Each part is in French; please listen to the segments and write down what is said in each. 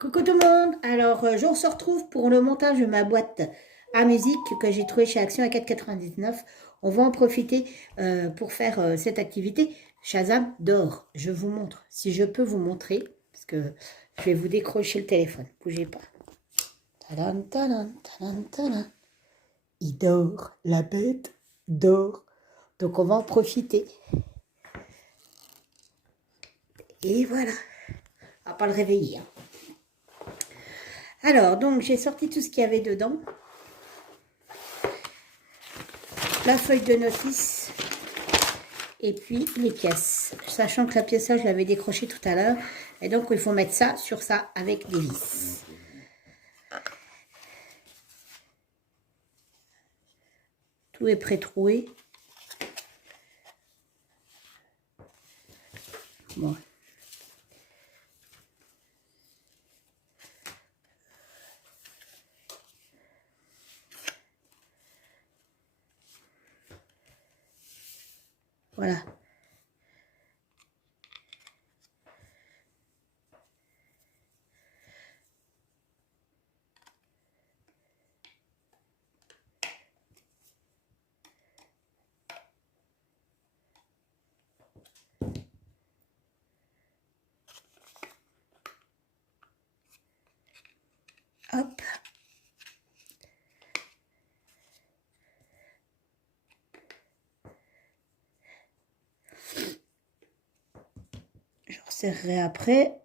Coucou tout le monde. Alors, je se retrouve pour le montage de ma boîte à musique que j'ai trouvée chez Action à 4,99. On va en profiter pour faire cette activité. Shazam dort. Je vous montre. Si je peux vous montrer, parce que je vais vous décrocher le téléphone. Bougez pas. Tadam, tadam, tadam, tadam. Il dort. La bête dort. Donc, on va en profiter. Et voilà. On va pas le réveiller. Hein. Alors, donc, j'ai sorti tout ce qu'il y avait dedans. La feuille de notice et puis les pièces. Sachant que la pièce là, je l'avais décrochée tout à l'heure. Et donc, il faut mettre ça sur ça avec des vis. Tout est pré-troué. Bon. Voilà. Hop. Je resserrerai après.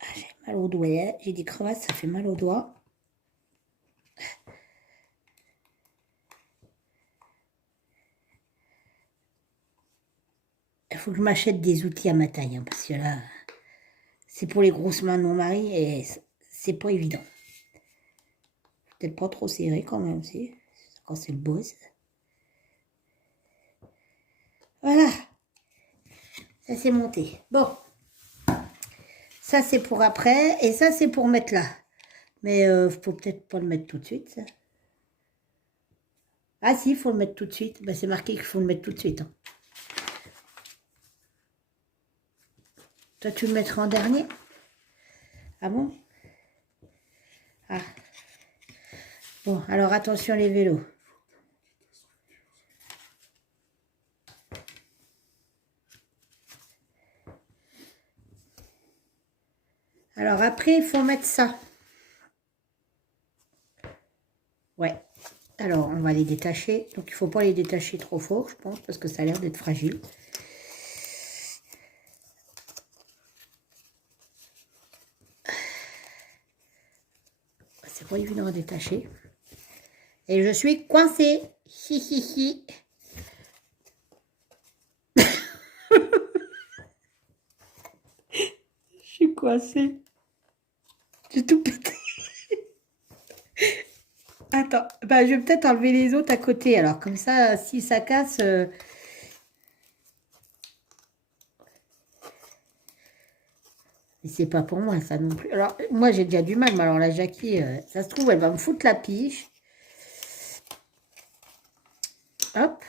Ah, j'ai mal au doigt. J'ai des crevasses, ça fait mal au doigt. Il faut que je m'achète des outils à ma taille, hein, parce que là, c'est pour les grosses mains de mon mari et c'est pas évident. Peut-être pas trop serré quand même, si. Quand c'est le boss. Voilà. Ça c'est monté. Bon. Ça c'est pour après. Et ça c'est pour mettre là. Mais faut peut-être pas le mettre tout de suite, ça. Ah si, il faut le mettre tout de suite. Ben, c'est marqué qu'il faut le mettre tout de suite. Hein. Toi, tu le mettras en dernier? Ah bon? Ah. Bon, alors attention les vélos. Alors après, il faut mettre ça. Ouais. Alors, on va les détacher. Donc, il ne faut pas les détacher trop fort, je pense, parce que ça a l'air d'être fragile. C'est pas évident à détacher. Et je suis coincée. Hi, hi, hi. Je suis coincée. J'ai tout pété. Attends, bah, je vais peut-être enlever les autres à côté. Alors, comme ça, si ça casse... Et c'est pas pour moi, ça non plus. Alors, moi, j'ai déjà du mal. Mais alors, la Jackie, ça se trouve, elle va me foutre la piche. Hop.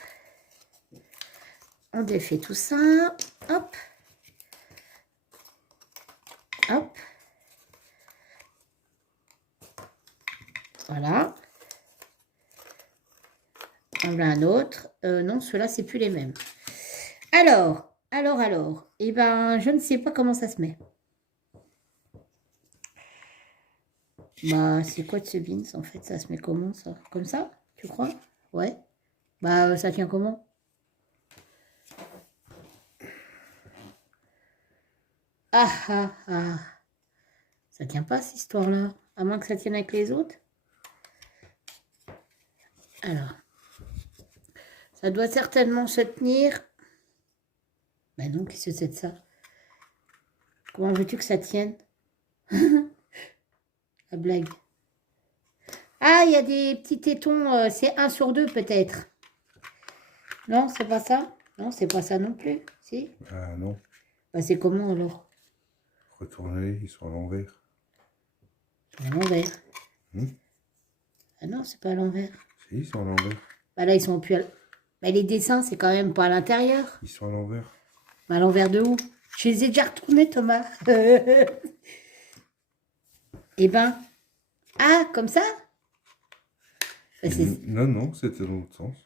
On défait tout ça. Hop. Hop. Voilà. On a un autre. Non, ceux-là, c'est plus les mêmes. Alors. Eh ben, je ne sais pas comment ça se met. Bah, c'est quoi de ce beans, en fait? Ça se met comment, ça? Comme ça, tu crois? Ouais. Bah, ça tient comment? Ah, ah, ah. Ça tient pas, cette histoire-là. À moins que ça tienne avec les autres. Alors. Ça doit certainement se tenir. Bah non, qu'est-ce que c'est de ça? Comment veux-tu que ça tienne? La blague. Ah, il y a des petits tétons. C'est 1 sur 2 peut-être. Non, c'est pas ça? Non, c'est pas ça non plus. Si? Ah non. Bah, c'est comment alors? Retournez, ils sont à l'envers. À l'envers. Hmm? Ah non, c'est pas à l'envers. Si, ils sont à l'envers. Bah là, ils sont plus à... Mais les dessins, c'est quand même pas à l'intérieur. Ils sont à l'envers. À l'envers de où? Je les ai déjà retournés, Thomas. Eh ben, ah, comme ça? Ben, Non, non, c'était dans l'autre sens.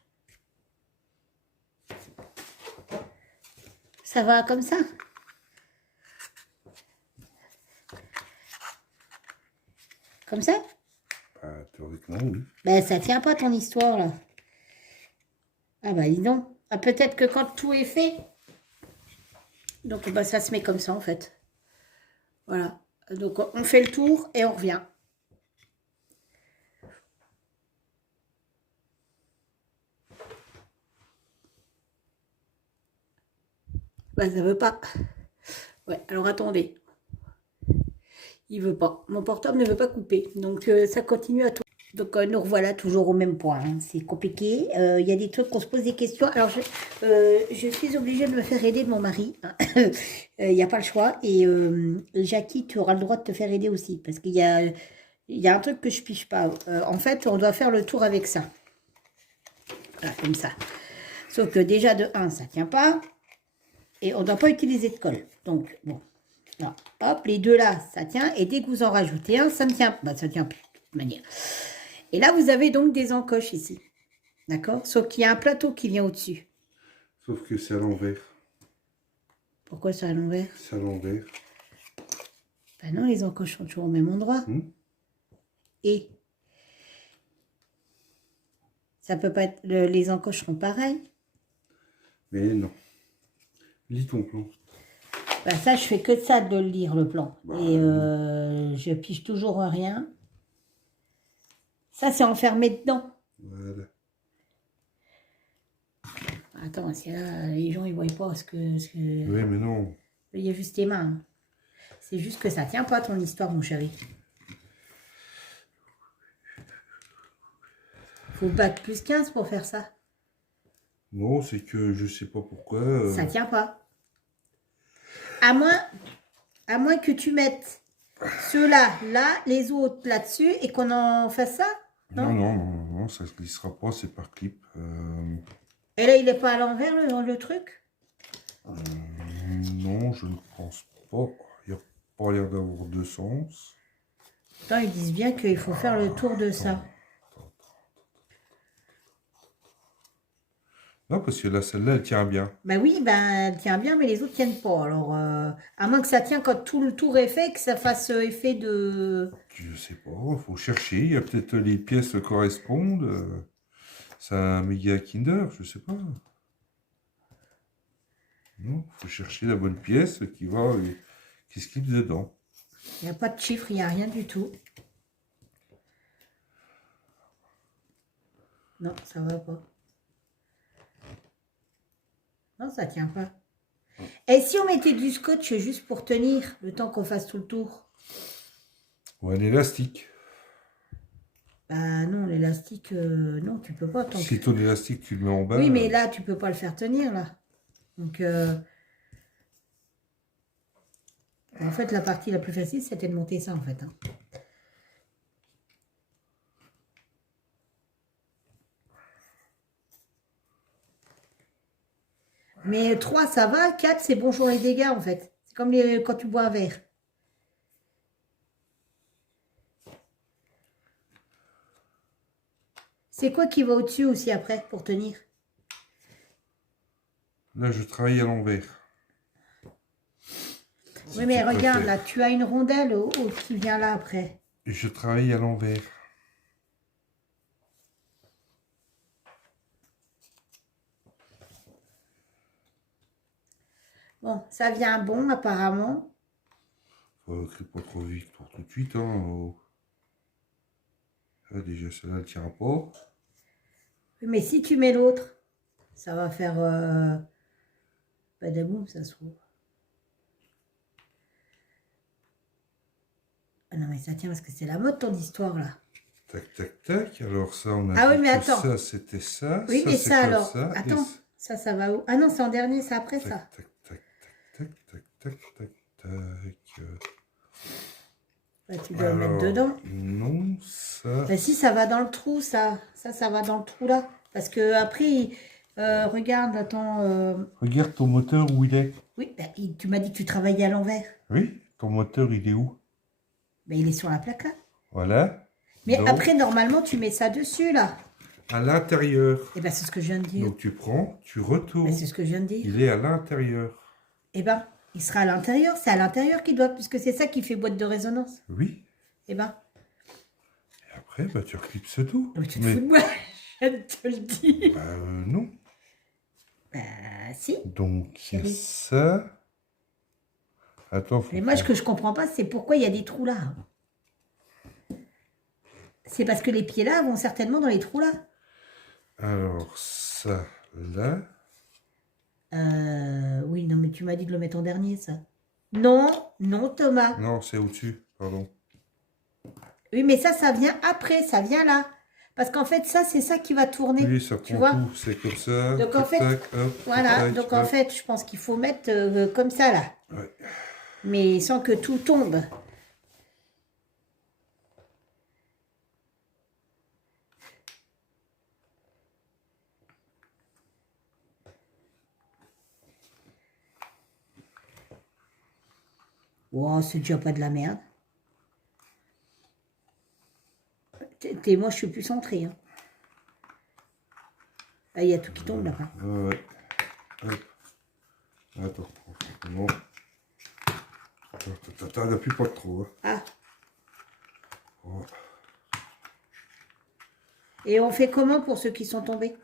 ça va comme ça? Comme ça? Bah, théoriquement, oui. Ben, ça tient pas ton histoire, là. Ah bah, dis donc. Ah, peut-être que quand tout est fait, donc ben, ça se met comme ça, en fait. Voilà. Donc, on fait le tour et on revient. Ben, ça veut pas. Ouais, alors attendez. Il veut pas. Mon portable ne veut pas couper. Donc, ça continue à tout. Donc, nous revoilà toujours au même point. Hein. C'est compliqué. Il y a des trucs qu'on se pose des questions. Alors, je suis obligée de me faire aider de mon mari. Hein. Il n'y a pas le choix. Et Jackie, tu auras le droit de te faire aider aussi. Parce qu'il y a un truc que je pige pas. En fait, on doit faire le tour avec ça. Voilà, comme ça. Sauf que déjà, de 1, ça ne tient pas. Et on ne doit pas utiliser de colle. Donc, bon. Là, hop, les deux là, ça tient. Et dès que vous en rajoutez un, ça ne tient pas. Bah, ça ne tient plus, de toute manière. Et là, vous avez donc des encoches ici. D'accord? Sauf qu'il y a un plateau qui vient au-dessus. Sauf que c'est à l'envers. Pourquoi c'est à l'envers? C'est à l'envers. Ben non, les encoches sont toujours au même endroit. Et ça peut pas être... les encoches seront pareilles. Mais non. Lis ton plan. Ben ça, je fais que ça de le lire, le plan. Bah, et je pige toujours rien. Ça, c'est enfermé dedans. Voilà. Attends, parce que là, les gens, ils voient pas ce que... Oui, mais non. Il y a juste tes mains. Hein. C'est juste que ça tient pas, ton histoire, mon chéri. Faut bac plus 15 pour faire ça. Non, c'est que je sais pas pourquoi. Ça tient pas. À moins que tu mettes ceux-là, là, les autres là-dessus et qu'on en fasse ça. Non, non, non, non, ça se glissera pas, c'est par clip. Et là, il n'est pas à l'envers, le truc? Non, je ne pense pas. Il n'y a pas l'air d'avoir de sens. Attends, ils disent bien qu'il faut faire le tour de ça. Non, parce que là, celle-là, elle tient bien. Ben oui, ben, elle tient bien, mais les autres tiennent pas. Alors, à moins que ça tienne quand tout le tour est fait, que ça fasse effet de... Je sais pas, il faut chercher. Il y a peut-être les pièces correspondent. C'est un méga Kinder, je sais pas. Non, il faut chercher la bonne pièce qui va, qui se clipse dedans. Il n'y a pas de chiffre, il n'y a rien du tout. Non, ça va pas. Non, ça tient pas. Et si on mettait du scotch juste pour tenir le temps qu'on fasse tout le tour? Ou un élastique. Bah non, l'élastique, non, tu peux pas. Tant Si que... ton élastique, tu le mets en bas. Oui, mais là, tu peux pas le faire tenir, là. Donc, en fait, la partie la plus facile, c'était de monter ça, en fait. Hein. Mais 3, ça va. 4, c'est bonjour les dégâts, en fait. C'est comme quand tu bois un verre. C'est quoi qui va au-dessus aussi après, pour tenir? Là, je travaille à l'envers. Oui, mais regarde, là, tu as une rondelle qui vient là après. Et je travaille à l'envers. Bon, ça vient bon, apparemment. Faut écrire pas trop vite pour tout de suite. Hein. Ah, déjà, celle-là, elle tient pas. Oui, mais si tu mets l'autre, ça va faire... badaboum, ça se trouve. Ah non, mais ça tient parce que c'est la mode, ton histoire, là. Tac, tac, tac. Alors ça, on a Ah oui, dit mais que attends. ça, c'était ça. Oui, ça, mais c'est ça, comme alors. ça. Attends, ça va où? Ah non, c'est en dernier, c'est après ça. Tac, tac, tac, tac, tac, tac, tac. Bah, tu dois le mettre dedans. Non, ça... Bah si, ça va dans le trou, ça. Ça va dans le trou, là. Parce que après, Regarde, attends. Regarde ton moteur où il est. Oui, bah, tu m'as dit que tu travaillais à l'envers. Oui, ton moteur il est où? Mais il est sur la plaque là. Voilà. Mais Donc, après, normalement, tu mets ça dessus là. à l'intérieur. Eh ben, c'est ce que je viens de dire. Donc tu prends, tu Ben, retournes. c'est ce que je viens de dire. Il est à l'intérieur. Eh ben, il sera à l'intérieur. C'est à l'intérieur qu'il doit, puisque c'est ça qui fait boîte de résonance. Oui. Eh ben, Et après, bah, tu reclipses tout. mais tu te fous de moi. Je viens de te le dire. Bah, non. Bah, si. Donc, il y a Chérie. ça. Attends, faut Mais moi, ce que je comprends pas, c'est pourquoi il y a des trous là. C'est parce que les pieds là vont certainement dans les trous là. Alors, ça, là. Oui, non, mais tu m'as dit de le mettre en dernier, ça. Non, non, Thomas. Non, c'est au-dessus, pardon. Oui, mais ça vient après, ça vient là. Parce qu'en fait, ça, c'est ça qui va tourner. Oui, ça tu prend vois. tout. C'est comme ça. Donc, en tac, fait, tac, hop, voilà. tac, Donc, en hop. fait, je pense qu'il faut mettre comme ça, là. Ouais. Mais sans que tout tombe. Wow, c'est déjà pas de la merde. Moi, je suis plus centrée. Hein. Ah, il y a tout qui tombe là-bas. Ouais. Hop. Attends. Bon. Attends, n'appuie pas trop. Hein. Ah. Oh. Et on fait comment pour ceux qui sont tombés?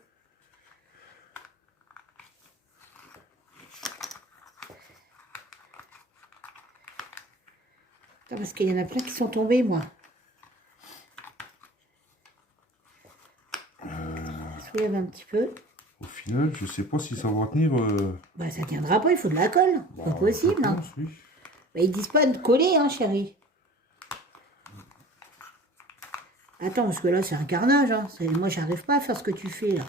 Attends, parce qu'il y en a plein qui sont tombés, moi. Soulève un petit peu. Au final, je sais pas si ça va tenir. Bah, ça tiendra pas, il faut de la colle. Bah, Pas possible, je hein. pense, oui. Bah, ils disent pas de coller, hein, chérie. Attends, parce que là, c'est un carnage, hein. Moi, j'arrive pas à faire ce que tu fais, là.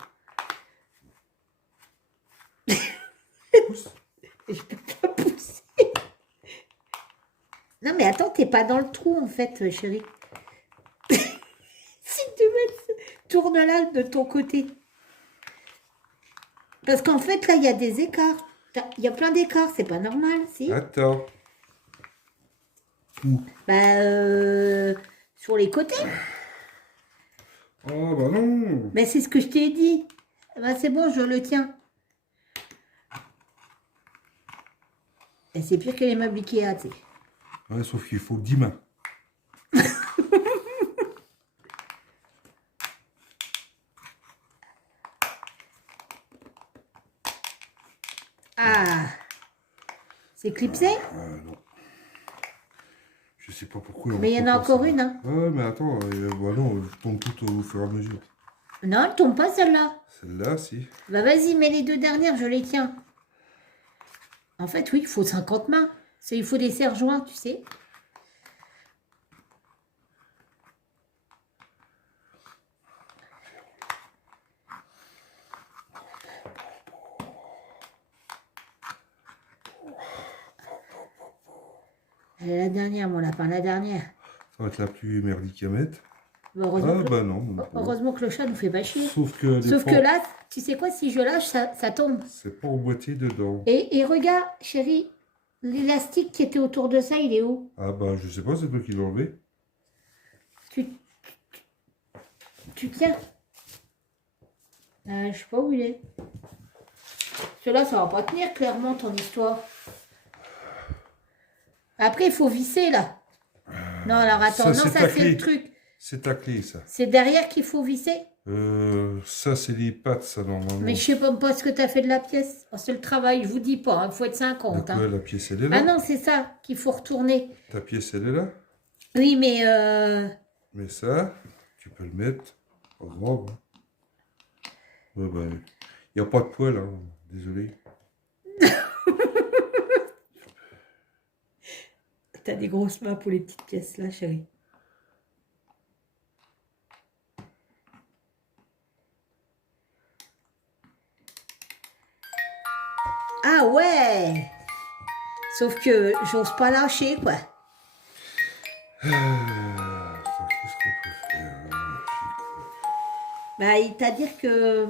Pousse. Je peux pas pousser. Non, mais attends, t'es pas dans le trou, en fait, chérie. Si tu veux, tourne là de ton côté. Parce qu'en fait, là, il y a des écarts. Il y a plein d'écarts, c'est pas normal, si. Attends. Où? Bah, sur les côtés. Oh, bah non. Mais c'est ce que je t'ai dit. Bah, c'est bon, je le tiens. Et c'est pire que les meubles Ikea, tu sais. Ouais, sauf qu'il faut 10 mains. Ah, c'est clipsé. Non. Je sais pas pourquoi. on Mais il y en fait a pas encore ça. une, hein. Ouais, mais attends, bah non, je tombe tout au fur et à mesure. Non, elle tombe pas celle-là. Celle-là, si. Bah vas-y, mets les deux dernières, je les tiens. En fait, oui, il faut 50 mains. Il faut des serre-joints, tu sais. Elle est la dernière, mon lapin, la dernière. Ça va être la plus merdique à mettre. Bah, heureusement, Ah, bah non. même pas. heureusement que le chat nous fait pas chier. Sauf que, des Sauf fois, que là, tu sais quoi, si je lâche, ça tombe. c'est pas emboîté dedans. Et regarde, chérie, l'élastique qui était autour de ça, il est où? Ah, bah, je sais pas, c'est toi qui l'as enlevé. Tu tiens. Je sais pas où il est. Celui-là, ça va pas tenir, clairement, ton histoire. Après, il faut visser, là. Non, alors attends, ça, non, c'est ça ta c'est clé. le truc. C'est ta clé, ça. C'est derrière qu'il faut visser. Ça, c'est les pattes, ça, normalement. Mais je sais pas ce que tu as fait de la pièce. Oh, c'est le travail, je vous dis pas, il faut être De 50. quoi, Hein. la pièce, elle est là? Ah non, c'est ça qu'il faut retourner. Ta pièce, elle est là? Oui, mais... Mais ça, tu peux le mettre en robe. Ouais, bah, il n'y a pas de poil, hein. Désolé. T'as des grosses mains pour les petites pièces, là, chérie. Ah ouais! Sauf que j'ose pas lâcher, quoi. Attends, qu'est-ce qu'on peut faire? Bah, il t'a dire que...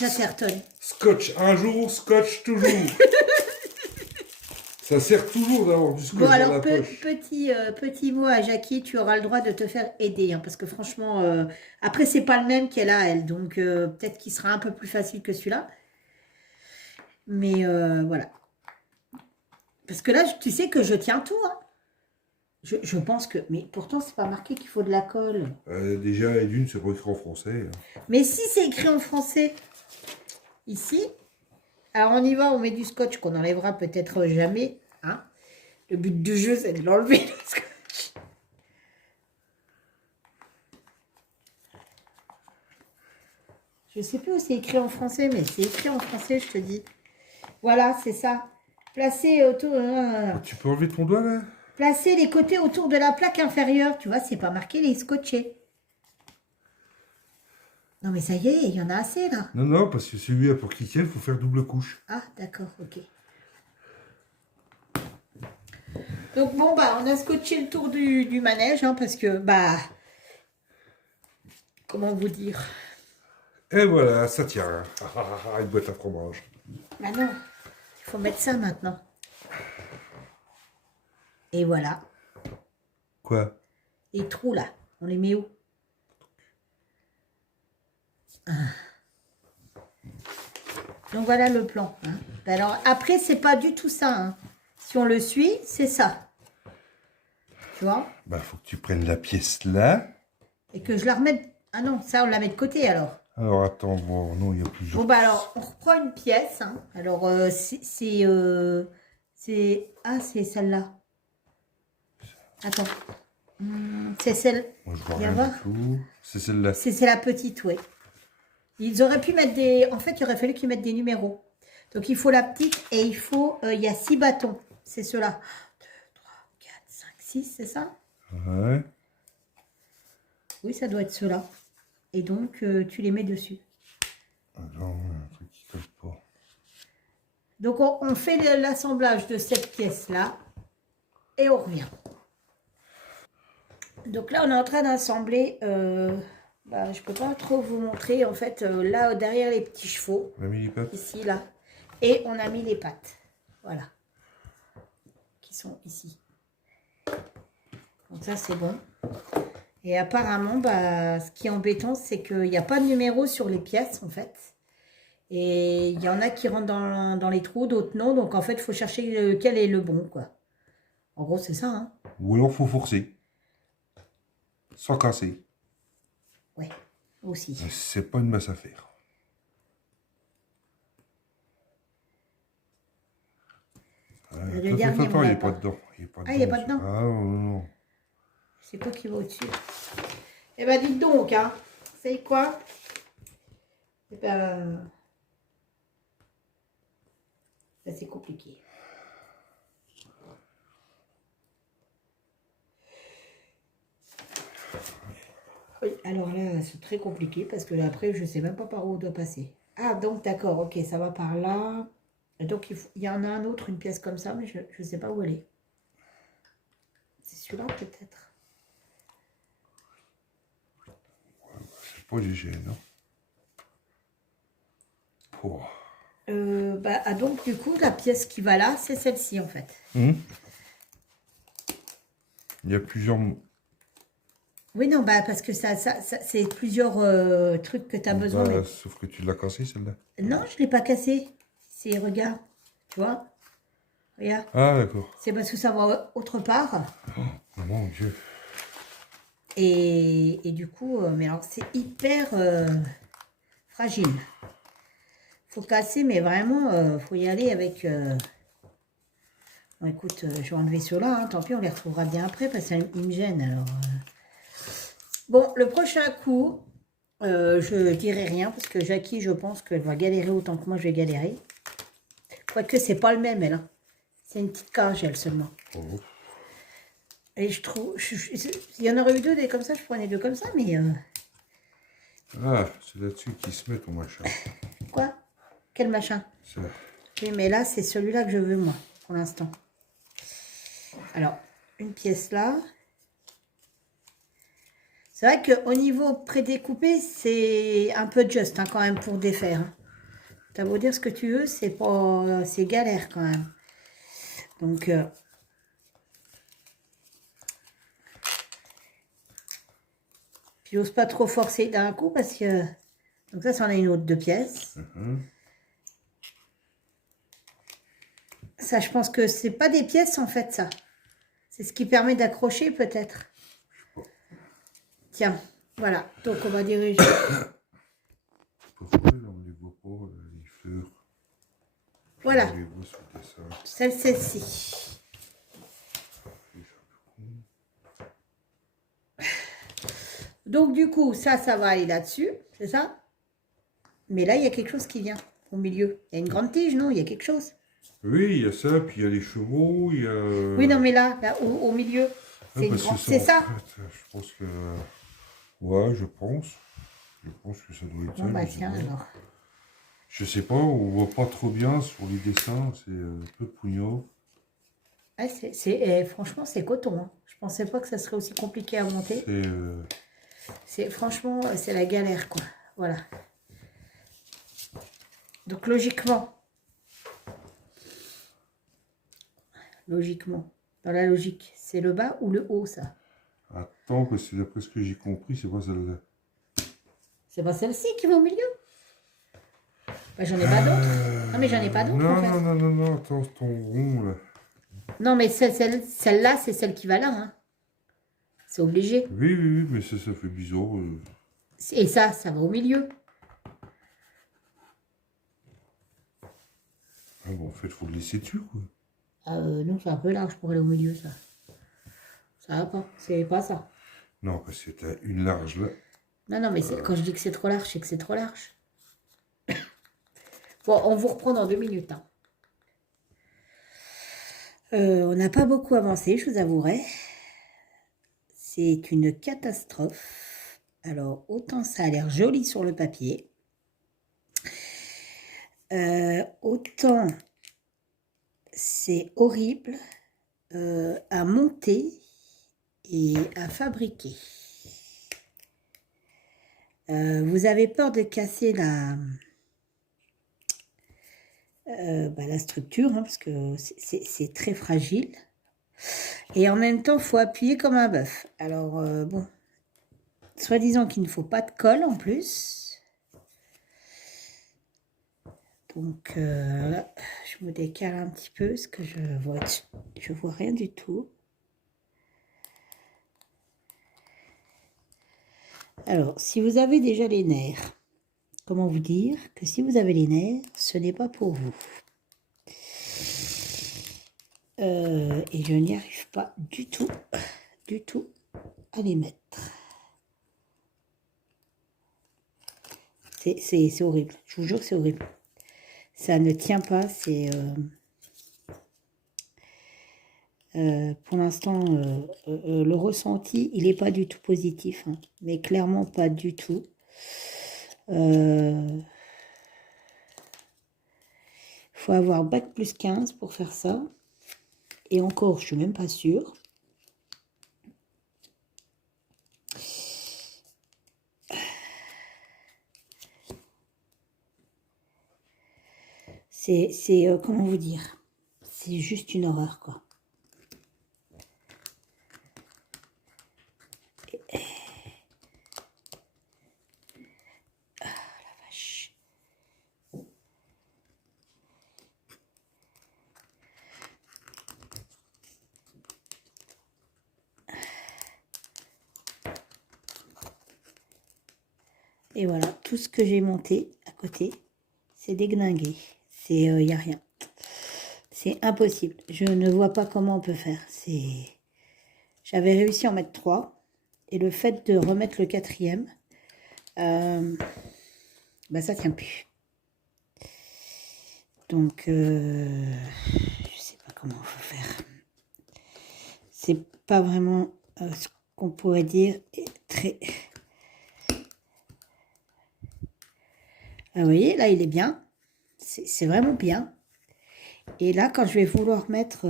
Chatterton. Scotch un jour, scotch toujours. Ça sert toujours d'avoir du scotch Bon, dans alors, la poche. petit mot à Jackie, tu auras le droit de te faire aider, hein, parce que franchement, après, c'est pas le même qu'elle a, elle, donc peut-être qu'il sera un peu plus facile que celui-là. Mais voilà. Parce que là, tu sais que je tiens tout, hein. Je pense que... Mais pourtant, c'est pas marqué qu'il faut de la colle. Déjà, et d'une, c'est pas écrit en français. Hein. Mais si c'est écrit en français, ici, alors on y va, on met du scotch qu'on n'enlèvera peut-être jamais, hein. Le but du jeu, c'est de l'enlever, le scotch. Je sais plus où c'est écrit en français, mais c'est écrit en français, je te dis. Voilà, c'est ça. Placez autour... Tu peux enlever ton doigt, là? Placez les côtés autour de la plaque inférieure. Tu vois, c'est pas marqué les scotchés. Non, mais ça y est, il y en a assez, là. Non, non, parce que celui-là, pour qu'il tienne, il faut faire double couche. Ah, d'accord, ok. Donc, bon, bah, on a scotché le tour du manège, hein, parce que, bah... Comment vous dire? Et voilà, ça tient. Une boîte à fromage. Bah non, il faut mettre ça maintenant. Et voilà. Quoi? Les trous, là, on les met où? Ah. Donc, voilà le plan. Hein. Alors, après, c'est pas du tout ça. Hein. Si on le suit, c'est ça. Tu vois? Bah, faut que tu prennes la pièce là. Et que je la remette... Ah non, ça, on la met de côté, alors. Alors, attends, bon, non, il y a plusieurs. Bon, bah alors, on reprend une pièce. Hein. Alors, c'est... Ah, c'est celle-là. Attends. C'est celle... Moi, je vois Viens rien voir. du tout. C'est celle-là. C'est la petite, oui. Ils auraient pu mettre des... En fait, il aurait fallu qu'ils mettent des numéros. Donc, il faut la petite et il faut... il y a 6 bâtons. C'est ceux-là. 1, 2, 3, 4, 5, 6, c'est ça? Ouais. Oui, ça doit être ceux-là. Et donc, tu les mets dessus. Attends, un truc qui colle pas. Donc, on fait l'assemblage de cette pièce-là. Et on revient. Donc là, on est en train d'assembler... bah, je peux pas trop vous montrer. En fait, là, derrière les petits chevaux. On a mis les pattes. Ici, là. Et on a mis les pattes. Voilà. Qui sont ici. Donc ça, c'est bon. Et apparemment, bah, ce qui est embêtant, c'est qu'il n'y a pas de numéro sur les pièces, en fait. Et il y en a qui rentrent dans les trous, d'autres non. Donc, en fait, il faut chercher lequel est le bon, quoi. En gros, c'est ça, hein. Ou alors, faut forcer. Sans casser. Ouais, aussi. C'est pas une masse à faire. Le dernier, Attends, on il l'a n'est pas pas. dedans. Ah, il n'est pas dedans? Ah, non, non. C'est quoi qui va au-dessus? Eh ben, dites donc, hein. C'est quoi? Eh ben... c'est compliqué. Oui, alors là, c'est très compliqué parce que après, je ne sais même pas par où on doit passer. Ah, donc d'accord, ok, ça va par là. Donc, il y en a un autre, une pièce comme ça, mais je ne sais pas où elle est. C'est celui-là, peut-être. C'est pas léger, non? Oh. Bah, donc, du coup, la pièce qui va là, c'est celle-ci, en fait. Il y a plusieurs... Oui, non, bah, parce que ça c'est plusieurs trucs que tu as besoin. Bah, Mais... sauf que tu l'as cassée, celle-là. Non, je ne l'ai pas cassé. C'est, regarde, tu vois? Regarde. Ah, d'accord. C'est parce que ça va autre part. Oh, mon Dieu. Et du coup, mais alors c'est hyper fragile. Faut casser, mais vraiment, faut y aller avec... Bon, écoute, je vais enlever ceux-là, hein, tant pis, on les retrouvera bien après, parce qu'ils me gênent, alors... Bon, le prochain coup, je dirai rien, parce que Jackie, je pense qu'elle va galérer autant que moi, je vais galérer. Quoique, c'est pas le même, elle. Hein. C'est une petite cage, elle, seulement. Oh. Et je trouve... Il y en aurait eu deux des comme ça, je prenais deux comme ça, mais... Ah, c'est là-dessus qu'ils se mettent au machin. Quoi? Quel machin? Ça. Oui, mais là, c'est celui-là que je veux, moi, pour l'instant. Alors, une pièce là. C'est vrai qu'au niveau prédécoupé, c'est un peu juste, hein, quand même, pour défaire. Hein. T'as beau dire ce que tu veux, c'est pas, c'est galère quand même. Donc, puis j'ose pas trop forcer d'un coup parce que... Donc ça, c'en a une autre 2 pièces. Ça, je pense que c'est pas des pièces en fait, ça. C'est ce qui permet d'accrocher peut-être. Tiens, voilà. Donc on va diriger. Pourquoi là, on ne les voit pas, là, les fleurs? Voilà. On les voit sur le dessin. Celle-ci. Donc du coup, ça va aller là-dessus, c'est ça? Mais là, il y a quelque chose qui vient au milieu. Il y a une grande tige, non? Il y a quelque chose. Oui, il y a ça, puis il y a les chevaux, il y a... Oui, non, mais là au milieu, Ah, c'est une parce que grande... ça, C'est en ça? fait, je pense que... Ouais, je pense. Je pense que ça doit être ça. Bon, bah je sais tiens, pas. alors. Je sais pas, on voit pas trop bien sur les dessins, c'est un peu pougnot. Ah, franchement, c'est coton, hein. Je pensais pas que ça serait aussi compliqué à monter. Franchement, c'est la galère, quoi. Voilà. Donc, logiquement, dans la logique, c'est le bas ou le haut, ça? Attends, parce que d'après ce que j'ai compris, c'est pas celle-là. C'est pas celle-ci qui va au milieu? Bah, j'en ai pas d'autres. Non, mais j'en ai pas d'autres, Non, en fait. non, non, non, non, attends, c'est ton rond, là. Non, mais celle-là, c'est celle qui va là, hein. C'est obligé. Oui, oui, oui, mais ça fait bizarre. Et ça va au milieu. Ah bon, en fait, faut le laisser dessus, quoi. Non, c'est un peu large pour aller au milieu, ça. Ça va pas. C'est pas ça. Non, parce que t'as une large, là. Non, non, mais quand je dis que c'est trop large, c'est que c'est trop large. Bon, on vous reprend dans 2 minutes, hein. On n'a pas beaucoup avancé, je vous avouerai. C'est une catastrophe. Alors, autant ça a l'air joli sur le papier. Autant c'est horrible à monter et à fabriquer. Vous avez peur de casser la structure, hein, parce que c'est très fragile. Et en même temps, il faut appuyer comme un bœuf. Alors, bon, soi-disant qu'il ne faut pas de colle en plus. Donc, là, je me décale un petit peu, parce que je vois rien du tout. Alors, si vous avez déjà les nerfs, comment vous dire que si vous avez les nerfs, ce n'est pas pour vous. Et je n'y arrive pas du tout à les mettre. C'est horrible, je vous jure que c'est horrible. Ça ne tient pas, c'est... pour l'instant, le ressenti, il n'est pas du tout positif, hein, mais clairement pas du tout. Faut avoir bac plus 15 pour faire ça. Et encore, je suis même pas sûre. C'est comment vous dire? C'est juste une horreur, quoi. Ah, la vache. Et voilà, tout ce que j'ai monté à côté, c'est déglingué. Il n'y a rien. C'est impossible. Je ne vois pas comment on peut faire. J'avais réussi à en mettre 3. Et le fait de remettre le 4e, bah ça tient plus. Donc, je sais pas comment on peut faire. C'est pas vraiment ce qu'on pourrait dire très... Ah, vous voyez, là, il est bien. C'est vraiment bien. Et là, quand je vais vouloir mettre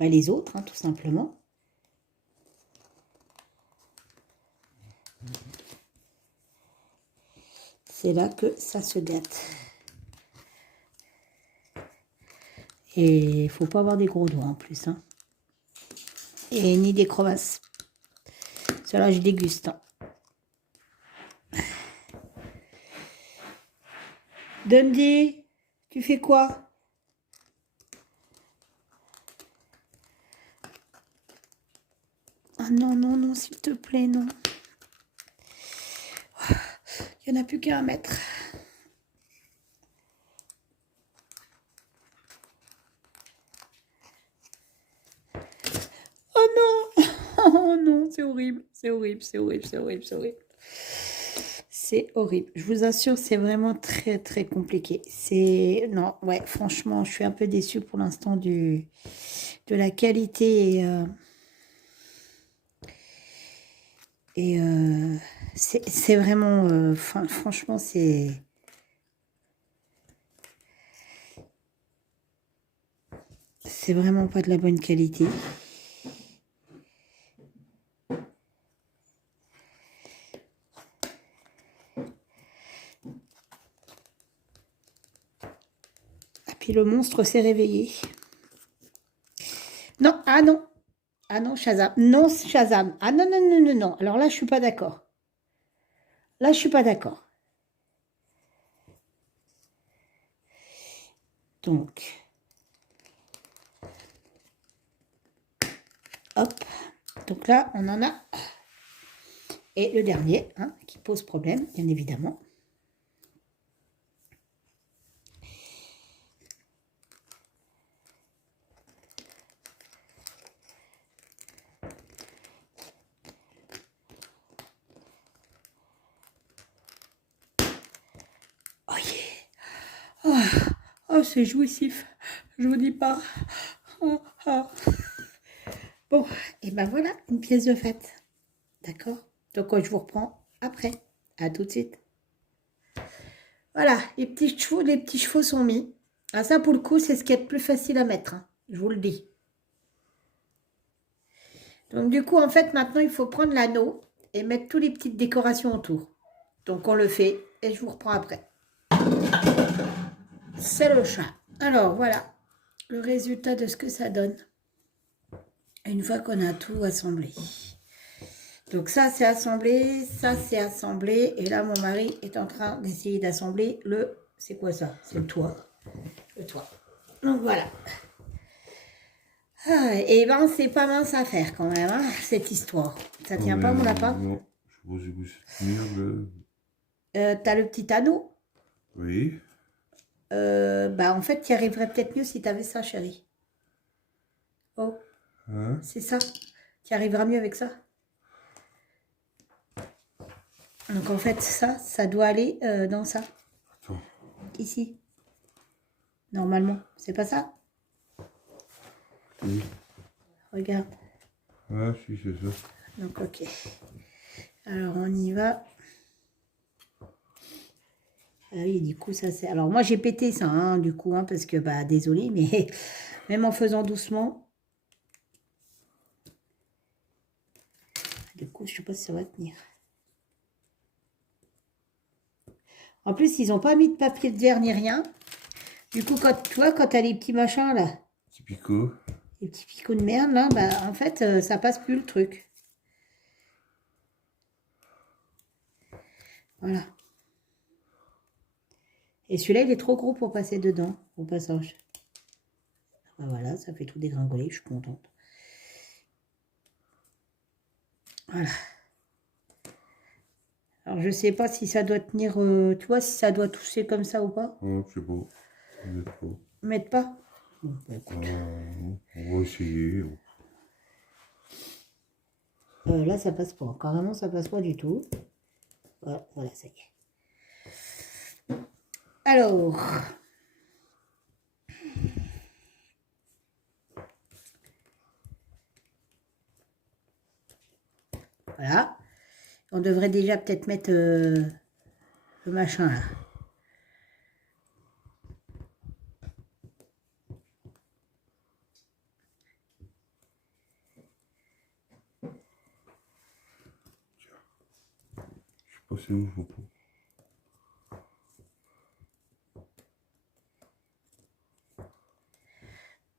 les autres, hein, tout simplement, c'est là que ça se gâte. Et il faut pas avoir des gros doigts en plus. Hein. Et ni des crevasses. Cela, je déguste. Hein. Dundee, tu fais quoi? Ah non, non, non, s'il te plaît, non. Il n'y en a plus qu'à mettre. Oh non! Oh non, c'est horrible, c'est horrible, c'est horrible, c'est horrible, c'est horrible. C'est horrible. Je vous assure, c'est vraiment très, très compliqué. C'est... Non, ouais, franchement, je suis un peu déçue pour l'instant de la qualité c'est vraiment... franchement, c'est vraiment pas de la bonne qualité. Puis le monstre s'est réveillé. Non, ah non. Ah non, Shazam. Non, Shazam. Ah non, non, non, non, non. Alors là, je suis pas d'accord. Là, je suis pas d'accord. Donc, hop. Donc là, on en a. Et le dernier, hein, qui pose problème, bien évidemment. Oh yeah. Oh, oh c'est jouissif. Je vous dis pas. Oh, oh. Bon, et ben voilà, une pièce de fête. D'accord? Donc, je vous reprends après. À tout de suite. Voilà, les petits chevaux sont mis. Ah, ça, pour le coup, c'est ce qui est le plus facile à mettre. Hein, je vous le dis. Donc, du coup, en fait, maintenant, il faut prendre l'anneau et mettre toutes les petites décorations autour. Donc, on le fait et je vous reprends après. C'est le chat. Alors, voilà le résultat de ce que ça donne. Une fois qu'on a tout assemblé. Donc, ça, c'est assemblé. Ça, c'est assemblé. Et là, mon mari est en train d'essayer d'assembler le... C'est quoi ça? C'est le toit. Le toit. Donc, voilà. Ah, et ben, c'est pas mince à faire quand même, hein, cette histoire. Ça tient pas, mon lapin? Non, je suppose que c'est tenir le... T'as le petit anneau? Oui. Bah, en fait, tu y arriverais peut-être mieux si t'avais ça, chérie. Oh, Hein? c'est ça. Tu y arriveras mieux avec ça. Donc, en fait, ça doit aller dans ça. Attends. Ici. Normalement. C'est pas ça? Oui. Regarde. Ah, si, c'est ça. Donc, ok. Alors, on y va. Ah oui, du coup, ça c'est... Alors, moi, j'ai pété ça, hein, du coup, hein, parce que, bah, désolé, mais même en faisant doucement... Du coup, je sais pas si ça va tenir. En plus, ils n'ont pas mis de papier de verre ni rien. Du coup, quand tu vois, quand tu as les petits machins, là, Petit picot. les petits picots de merde, là, bah, en fait, ça passe plus le truc. Voilà. Et celui-là, il est trop gros pour passer dedans, au passage. Ah, voilà, ça fait tout dégringoler, je suis contente. Voilà. Alors, je sais pas si ça doit tenir, tu vois, si ça doit toucher comme ça ou pas. Oh, je sais pas. Peut-être pas. Mettre pas. Bon, bah, écoute. On va essayer. Là, ça passe pas. Carrément, ça passe pas du tout. Voilà, voilà, ça y est. Alors... Voilà. On devrait déjà peut-être mettre le machin là. Je sais pas si on faut pas.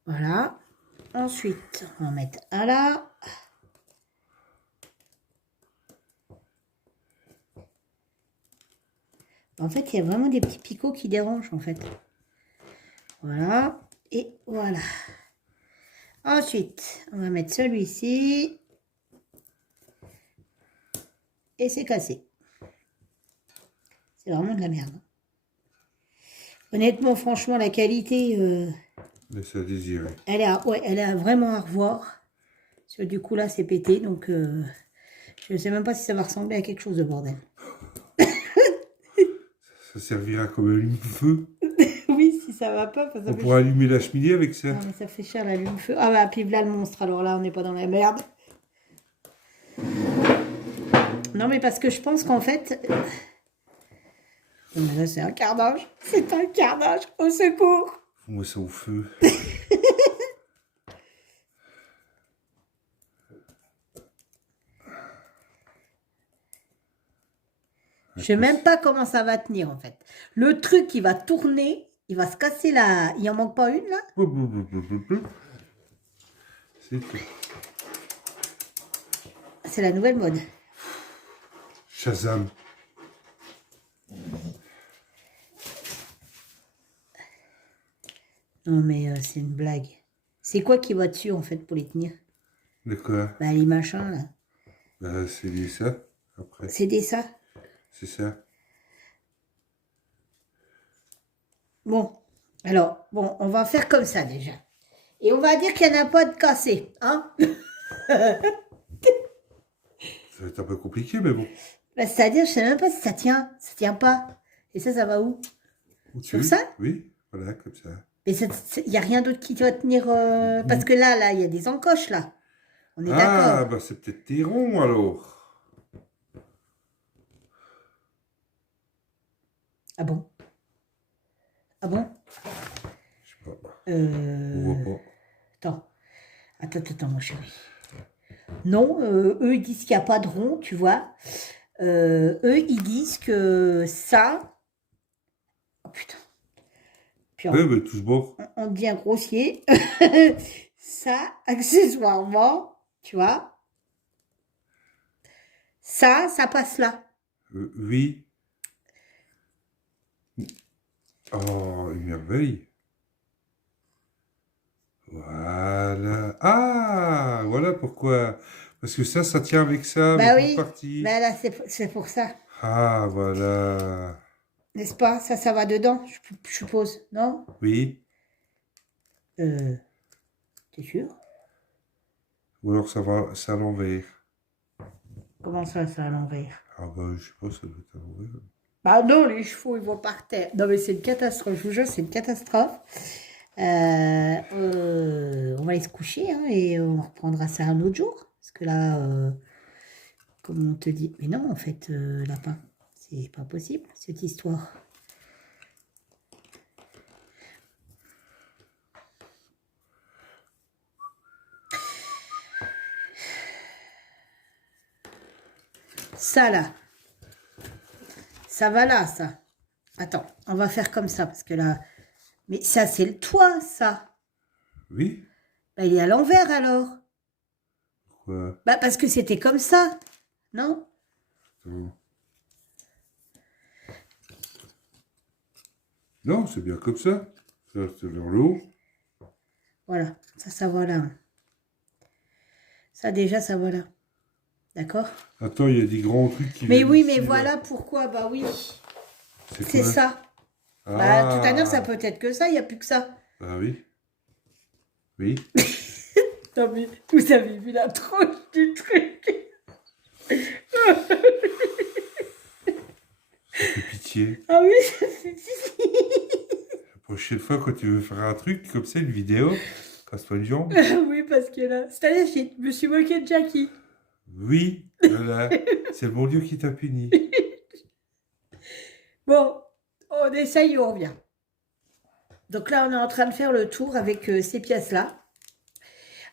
Voilà. Ensuite, on va mettre un là. En fait, il y a vraiment des petits picots qui dérangent, en fait. Voilà. Et voilà. Ensuite, on va mettre celui-ci. Et c'est cassé. C'est vraiment de la merde. Honnêtement, franchement, la qualité, Laisse à désirer. elle est vraiment à revoir. Parce que du coup, là, c'est pété. Donc, je ne sais même pas si ça va ressembler à quelque chose de bordel. Ça servira comme allume-feu. Oui, si ça va pas, ça On fait pourra allumer la cheminée avec ça. Ah, mais ça fait cher l'allume-feu. Ah bah, puis là le monstre, alors là, on n'est pas dans la merde. Non, mais parce que je pense qu'en fait... Là, c'est un carnage. C'est un carnage. Au secours. Fous-moi ça au feu. Je sais même pas comment ça va tenir, en fait. Le truc, il va tourner, il va se casser là. Il en manque pas une, là? C'est tout. C'est la nouvelle mode. Shazam. Non, mais c'est une blague. C'est quoi qui va dessus, en fait, pour les tenir? De quoi? Bah, les machins, là. Bah, c'est ça, après. C'est des ça. C'est ça. Bon. Alors, bon, on va faire comme ça, déjà. Et on va dire qu'il n'y en a pas de cassé, hein? Ça va être un peu compliqué, mais bon. Bah, c'est-à-dire, je sais même pas si ça tient. Ça tient pas. Et ça va où? Sur Au-dessus. ça? Oui, voilà, comme ça. Mais il n'y a rien d'autre qui doit tenir... Parce que là, il y a des encoches, là. On est Ah, d'accord. bah c'est peut-être tes ronds, alors. Ah bon? Ah bon? Je sais pas. On voit pas. Attends. Attends, mon chéri. Non, eux, ils disent qu'il n'y a pas de rond, tu vois. Eux, ils disent que ça... Oh, putain. Puis Oui, mais touche bon. on devient grossier. Ça, accessoirement, tu vois, ça passe là. Oui. Oh, une merveille. Voilà. Ah, voilà pourquoi. Parce que ça tient avec ça, Bah avec une oui, partie. bah là, c'est pour ça. Ah, voilà. N'est-ce pas? Ça va dedans, je suppose, non? Oui. T'es sûr? Ou alors ça va, c'est à l'envers. Comment ça à l'envers? Ah bah, je sais pas, ça doit être à l'envers. Bah non, les chevaux, ils vont par terre. Non, mais c'est une catastrophe, je vous jure, c'est une catastrophe. On va aller se coucher, hein, et on reprendra ça un autre jour. Parce que là, comme on te dit... Mais non, en fait, lapin, c'est pas possible, cette histoire. Ça, là. Ça va là, ça. Attends, on va faire comme ça, parce que là... Mais ça, c'est le toit, ça. Oui. Bah, il est à l'envers, alors. Pourquoi? Bah, parce que c'était comme ça, non? Attends. Non, c'est bien comme ça. Ça, c'est vers l'eau. Voilà, ça va là. Ça, déjà, ça va là. D'accord? Attends, il y a des grands trucs qui Mais viennent oui, ici, mais là. voilà pourquoi. Bah oui, C'est c'est quoi? ça. Ah. Bah, tout à l'heure, ça peut être que ça, il n'y a plus que ça. Ah oui. Oui. Non, mais vous avez vu la tronche du truc. Ça fait pitié. Ah oui, ça fait... La prochaine fois, quand tu veux faire un truc comme ça, une vidéo, casse-toi une jambe. Oui, parce que là... C'est-à-dire, je me suis moquée de Jackie. Oui, voilà. C'est le bon Dieu qui t'a puni. Bon, on essaye et on revient. Donc là, on est en train de faire le tour avec ces pièces-là.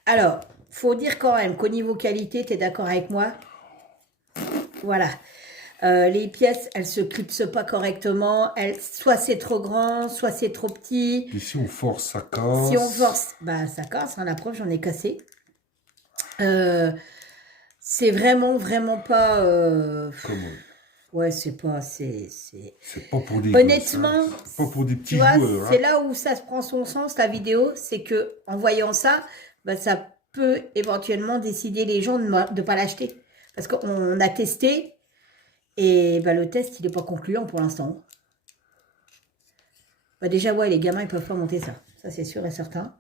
Alors, faut dire quand même qu'au niveau qualité, tu es d'accord avec moi? Voilà. Les pièces, elles se clipsent pas correctement. Soit c'est trop grand, soit c'est trop petit. Et si on force, ça casse. Si on force, bah ça casse. Hein, la preuve, j'en ai cassé. C'est vraiment, vraiment pas... Comment? Ouais, c'est pas... C'est pas pour des honnêtement, gosses, hein. C'est pas pour des petits tu vois, joueurs. c'est Hein. là où ça se prend son sens, la vidéo. C'est que en voyant ça, bah, ça peut éventuellement décider les gens de ne pas l'acheter. Parce qu'on a testé et bah, le test, il n'est pas concluant pour l'instant. Bah, déjà, ouais, les gamins, ils peuvent pas monter ça. Ça, c'est sûr et certain.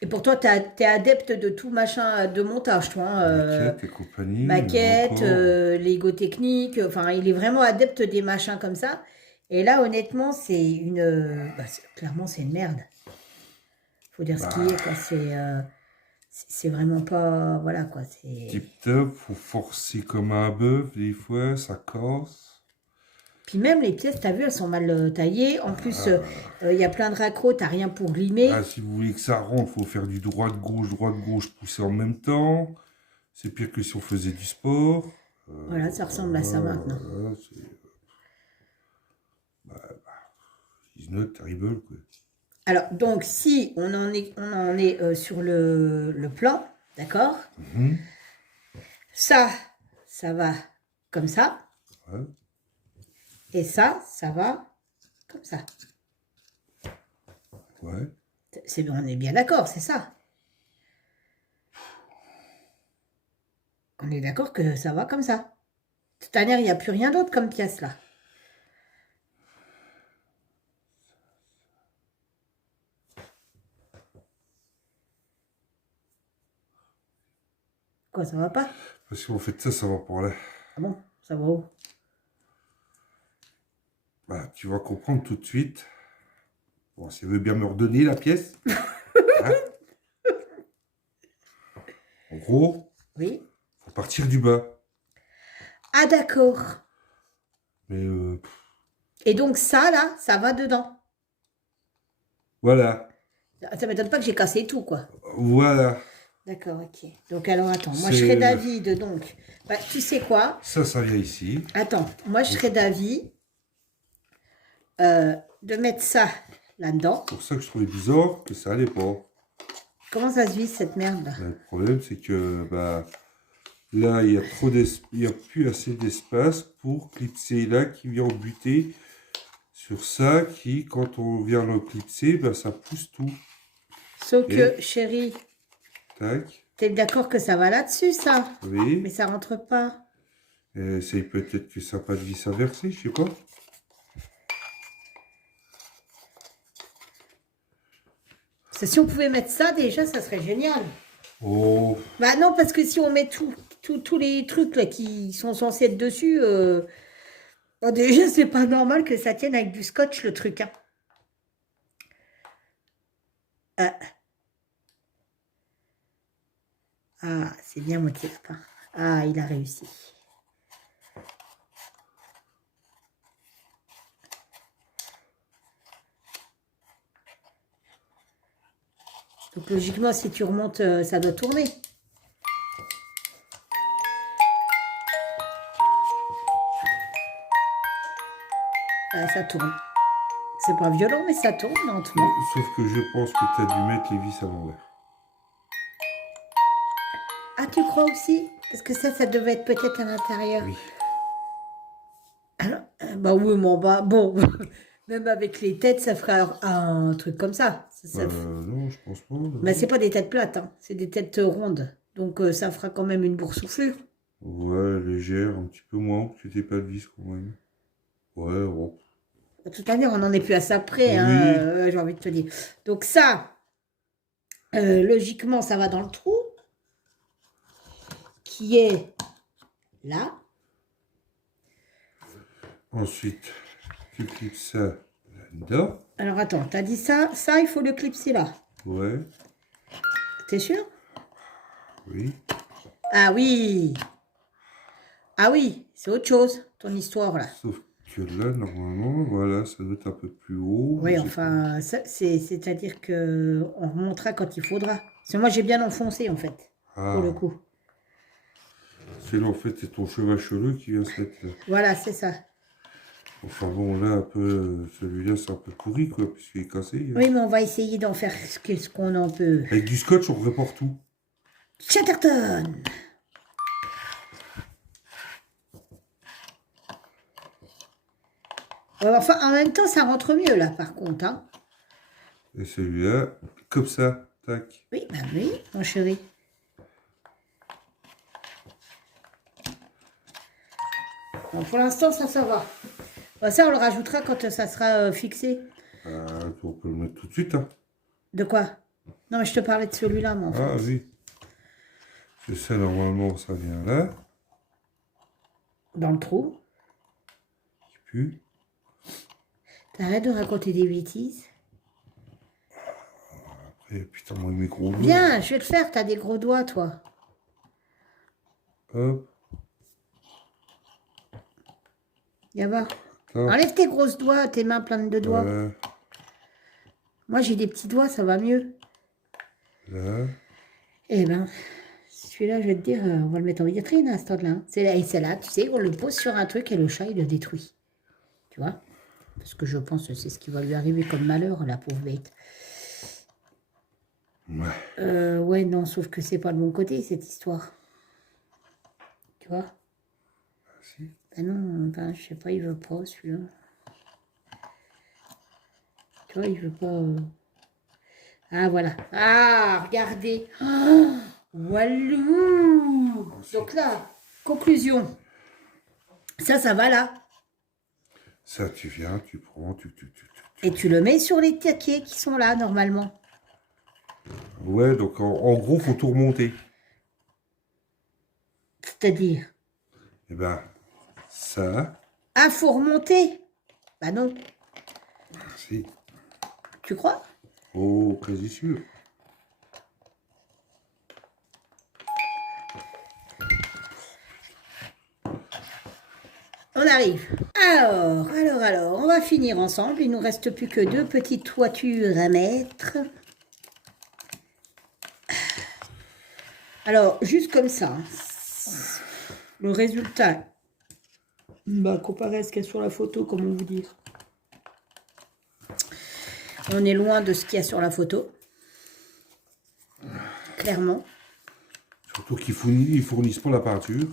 Et pour toi, t'es adepte de tout machin de montage, toi. Hein, Maquette et compagnie. maquette, Lego technique. Enfin, il est vraiment adepte des machins comme ça. Et là, honnêtement, c'est une... bah, clairement, c'est une merde. Faut dire ce qui est, quoi. C'est vraiment pas... Voilà, quoi. Tip top, faut forcer comme un bœuf, des fois, ça casse. Puis même les pièces, t'as vu, elles sont mal taillées. En plus, il y a plein de raccros, t'as rien pour glimer. Ah, si vous voulez que ça rentre, faut faire du droite-gauche, pousser en même temps. C'est pire que si on faisait du sport. Voilà, ça ressemble à ça maintenant. Voilà, it's not terrible, quoi. Alors, donc, si on en est sur le plan, d'accord? Ça va comme ça. Ouais. Et ça va comme ça. Ouais. On est bien d'accord, c'est ça. On est d'accord que ça va comme ça. De toute manière, il n'y a plus rien d'autre comme pièce là. Quoi, ça va pas? Parce qu'on fait ça, ça va pour là. Ah bon, ça va où? Bah, tu vas comprendre tout de suite. Bon, si elle veut bien me redonner la pièce. Hein? En gros, oui. Faut partir du bas. Ah d'accord. Mais et donc ça là, ça va dedans. Voilà. Ça m'étonne pas que j'ai cassé tout quoi. Voilà. D'accord, ok. Donc alors attends, moi je serais d'avis de donc. Bah, tu sais quoi? Ça vient ici. Attends, moi je serais d'avis de mettre ça là-dedans. C'est pour ça que je trouvais bizarre que ça allait pas. Comment ça se vise cette merde là? Le problème c'est que bah, là il y a trop il y a plus assez d'espace pour clipser là qui vient buter sur ça qui quand on vient le clipser bah, ça pousse tout. Sauf que chérie, tac. T'es d'accord que ça va là-dessus ça? Oui. Mais ça rentre pas. C'est peut-être que ça n'a pas de vis à verser, je sais pas. Si on pouvait mettre ça déjà, ça serait génial. Oh. Bah non, parce que si on met tous les trucs là qui sont censés être dessus, bon, déjà c'est pas normal que ça tienne avec du scotch le truc. Hein. Ah, c'est bien mon petit lapin. Ah, il a réussi. Donc logiquement, si tu remontes, ça doit tourner. Ah, ça tourne. C'est pas violent, mais ça tourne lentement. Sauf que je pense que tu as dû mettre les vis à l'envers. Ah, tu crois aussi? Parce que ça devait être peut-être à l'intérieur. Oui. Alors, bah oui, bah bon, même avec les têtes, ça ferait un truc comme ça. Non, je pense pas. Mais c'est pas des têtes plates, hein. C'est des têtes rondes. Donc ça fera quand même une boursouflure. Ouais, légère, un petit peu moins, que tu pas de vis quand même. Ouais, bon. De toute manière, on n'en est plus à ça près, oui. Hein, j'ai envie de te dire. Donc ça, logiquement, ça va dans le trou, qui est là. Ensuite, tu clips ça là-dedans. Alors attends, t'as dit ça, il faut le clipser là. Ouais. T'es sûr? Oui. Ah oui. Ah oui, c'est autre chose, ton histoire là. Sauf que là, normalement, voilà, ça doit être un peu plus haut. Oui, enfin, c'est-à-dire que on remontera quand il faudra. Parce que moi, j'ai bien enfoncé, en fait, pour le coup. Parce que là, en fait, c'est ton cheveu chelou qui vient se mettre là. Voilà, c'est ça. Enfin bon, là, un peu, celui-là, c'est un peu pourri, quoi, puisqu'il est cassé. Hein. Oui, mais on va essayer d'en faire ce qu'on en peut. Avec du scotch, on reporte tout. Chatterton! Enfin, en même temps, ça rentre mieux, là, par contre. Hein. Et celui-là, comme ça, tac. Oui, bah oui, mon chéri. Bon, pour l'instant, ça va. Bon, ça, on le rajoutera quand ça sera fixé. On peut le mettre tout de suite, hein. De quoi? Non, mais je te parlais de celui-là, moi, en fait. Ah oui. C'est ça, normalement, ça vient là. Dans le trou. Qui pue. T'arrêtes de raconter des bêtises. Après, putain, moi, mes gros doigts. Viens, je vais le faire, t'as des gros doigts, toi. Hop. Là-bas. Là. Enlève tes grosses doigts, tes mains pleines de doigts. Voilà. Moi, j'ai des petits doigts, ça va mieux. Là. Eh ben, celui-là, je vais te dire, on va le mettre en vitrine à ce stade-là. Hein. C'est là, tu sais, on le pose sur un truc et le chat, il le détruit. Tu vois? Parce que je pense que c'est ce qui va lui arriver comme malheur, la pauvre bête. Ouais. Ouais, non, sauf que c'est pas de mon côté, cette histoire. Tu vois? Si. Ben non, ben, je sais pas, il veut pas, celui-là. Tu vois, il veut pas... Ah, voilà. Ah, regardez. Oh, walou. Donc là, conclusion. Ça va là. Ça, tu viens, tu prends, Et tu le mets sur les taquets qui sont là, normalement. Ouais, donc en gros, faut tout remonter. C'est-à-dire? Eh ben, ça. Ah, faut remonter. Bah non. Si. Tu crois? Oh, quasi sûr. On arrive. Alors, on va finir ensemble. Il nous reste plus que 2 petites toitures à mettre. Alors, juste comme ça, le résultat, bah, comparé à ce qu'il y a sur la photo, comment vous dire? On est loin de ce qu'il y a sur la photo. Clairement. Surtout qu'ils fournissent pas la peinture.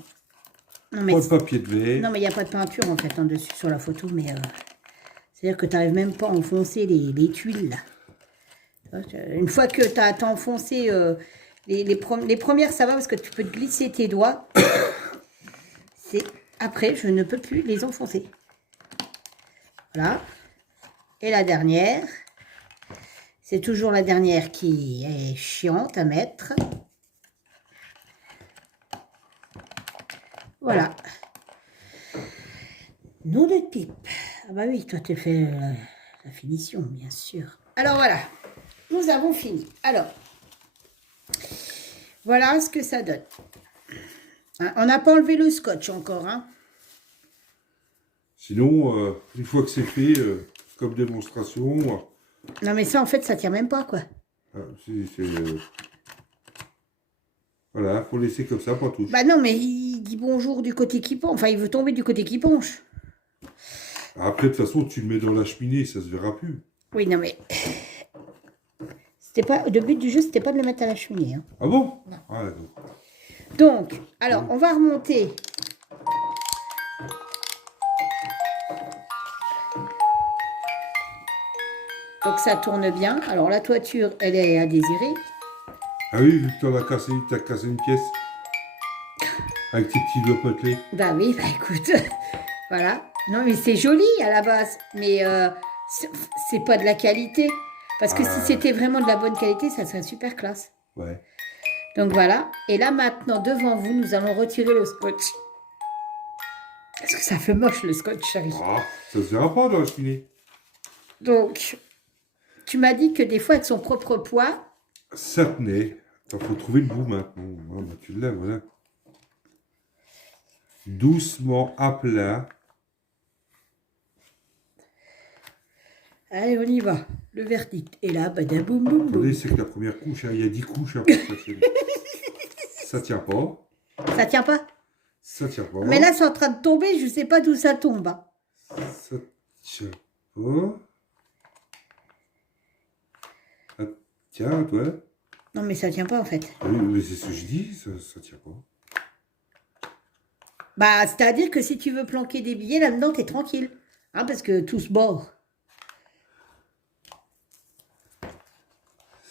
Non, mais Pas de papier de verre. non, mais il n'y a pas de peinture en fait en dessus sur la photo, mais c'est-à-dire que tu n'arrives même pas à enfoncer les tuiles là. Une fois que tu as enfoncé les premières, ça va parce que tu peux te glisser tes doigts. Après, je ne peux plus les enfoncer. Voilà. Et la dernière, c'est toujours la dernière qui est chiante à mettre. Voilà. Nom de pipe. Ah bah oui, toi tu fais la finition, bien sûr. Alors voilà, nous avons fini. Alors, voilà ce que ça donne. Hein, on n'a pas enlevé le scotch encore. Hein. Sinon, une fois que c'est fait, comme démonstration... Non mais ça en fait, ça tient même pas quoi. Voilà, faut laisser comme ça, pas touche. Bah non, mais il dit bonjour du côté qui penche. Enfin, il veut tomber du côté qui penche. Après, de toute façon, tu le mets dans la cheminée, ça se verra plus. Oui, non mais... Le but du jeu, c'était pas de le mettre à la cheminée. Hein. Ah bon? Non. Ah, d'accord. Donc, alors, on va remonter. Donc, ça tourne bien. Alors, la toiture, elle est à désirer. Ah oui, vu que t'as cassé une pièce. Avec tes petits doigts potelés. Bah oui, bah écoute, voilà. Non, mais c'est joli à la base, mais c'est pas de la qualité. Parce que si c'était vraiment de la bonne qualité, ça serait super classe. Ouais. Donc voilà. Et là, maintenant, devant vous, nous allons retirer le scotch. Parce que ça fait moche, le scotch, chérie. Ah, ça se verra pas dans la cheminée. Donc, tu m'as dit que des fois, avec son propre poids... Ça tenait. Il faut trouver le bout maintenant. Ah, bah, tu l'as, voilà. Doucement, à plat. Allez, on y va. Le verdict. Et là, badaboum, boum, boum. Attendez, c'est que la première couche, hein, il y a 10 couches. Hein, pour ça tient pas. Ça tient pas? Ça tient pas. Mais là, c'est en train de tomber, je sais pas d'où ça tombe. Hein. Ça tient pas. Ah, tiens, toi. Non, mais ça tient pas en fait. Oui, mais c'est ce que je dis, ça tient pas. Bah, c'est-à-dire que si tu veux planquer des billets là-dedans, t'es tranquille. Hein, parce que tout se bord.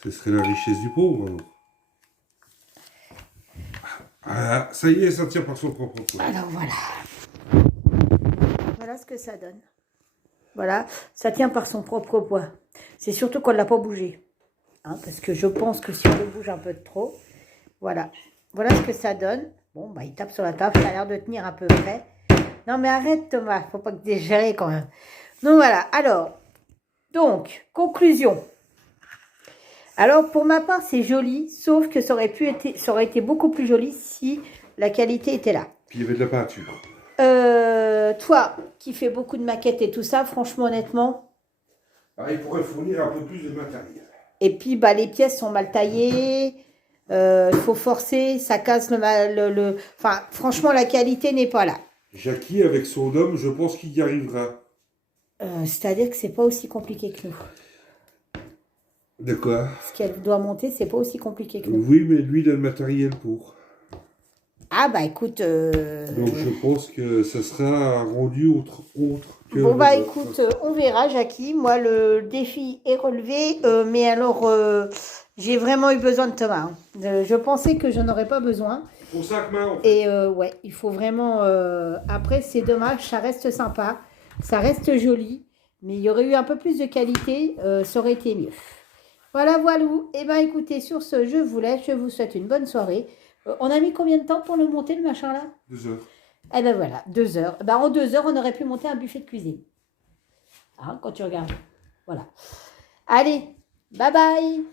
Ce serait la richesse du pauvre. Alors. Ah, ça y est, ça tient par son propre poids. Alors voilà. Voilà ce que ça donne. Voilà, ça tient par son propre poids. C'est surtout qu'on ne l'a pas bougé. Hein, parce que je pense que si on le bouge un peu de trop, voilà. Voilà ce que ça donne. Bon, bah, il tape sur la table, ça a l'air de tenir à peu près. Non, mais arrête, Thomas, faut pas que tu géré quand même. Donc voilà, alors, donc, conclusion. Alors, pour ma part, c'est joli, sauf que ça aurait été beaucoup plus joli si la qualité était là. Puis il y avait de la peinture. Toi, qui fais beaucoup de maquettes et tout ça, franchement, honnêtement. Ah, il pourrait fournir un peu plus de matériel. Et puis, bah, les pièces sont mal taillées. Il faut forcer, ça casse le... Enfin, franchement, la qualité n'est pas là. Jackie, avec son homme, je pense qu'il y arrivera. C'est-à-dire que c'est pas aussi compliqué que nous. De quoi? Ce qu'elle doit monter, c'est pas aussi compliqué que nous. Oui, mais lui, il a le matériel pour. Ah, bah, écoute... Donc, je pense que ça sera rendu autre que... Bon, bah, écoute, on verra, Jackie. Moi, le défi est relevé. Mais alors, j'ai vraiment eu besoin de Thomas. Hein. Je pensais que je n'aurais pas besoin. Pour 5 mains, en fait. Et ouais, il faut vraiment... Après, c'est dommage, ça reste sympa. Ça reste joli. Mais il y aurait eu un peu plus de qualité. Ça aurait été mieux. Voilà, voilà. Et ben, écoutez, sur ce, je vous laisse. Je vous souhaite une bonne soirée. On a mis combien de temps pour le monter, le machin là? 2 heures. Eh ben voilà, 2 heures. Ben, en 2 heures, on aurait pu monter un buffet de cuisine. Hein, quand tu regardes. Voilà. Allez, bye bye.